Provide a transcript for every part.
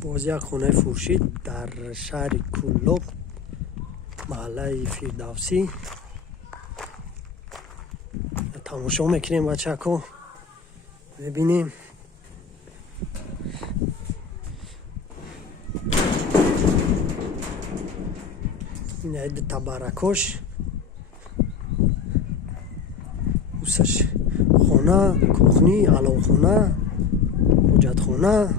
باز یک خانه فروشید در شهر کلوب، محله فردوسی. تماشا میکنیم بچه‌ها، ببینیم. این تبرکش اوسش خانه، کخنی، علو خانه، حجت خانه،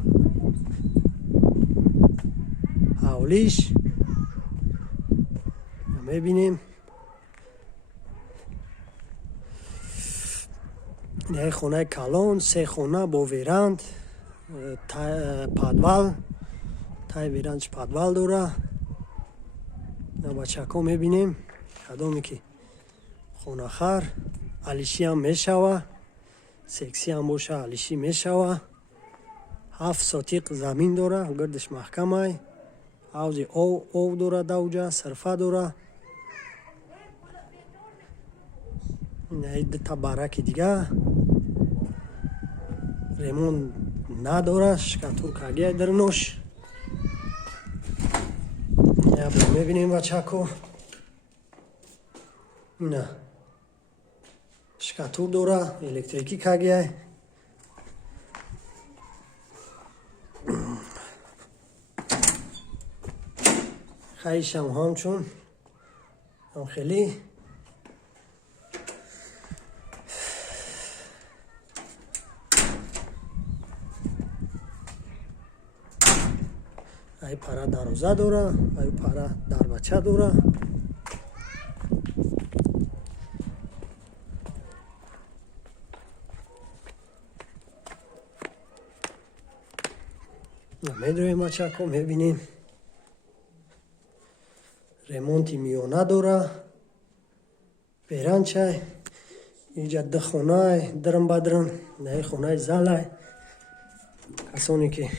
حولیش میبینیم. این خانه کلان، 3 خانه با ویراند، پادوال، تای ویراندش پادوال داره. بچه ها میبینیم کدامی که خانه خر علیشی هم میشوه، سکسی هم باشه علیشی میشوه. 7 ساتیق زمین داره، گردش محکمه. حوض او داره، دوجه صرفه داره. این تا برک دیگه ریمون نداره، شکاتور کاگیه در نوش. میبینیم بچه ها، نه شکاتور داره، الکتریکی کاگیه. خیش هم همچون هم خیلی ای پاره دروازه داره، ای پاره در بچه داره. میدویم بچه ها، میبینیم ریمونتی میونه داره، پیرانچه. اینجا 2 خانه درم بدرم، نه خانه زله. کسانی که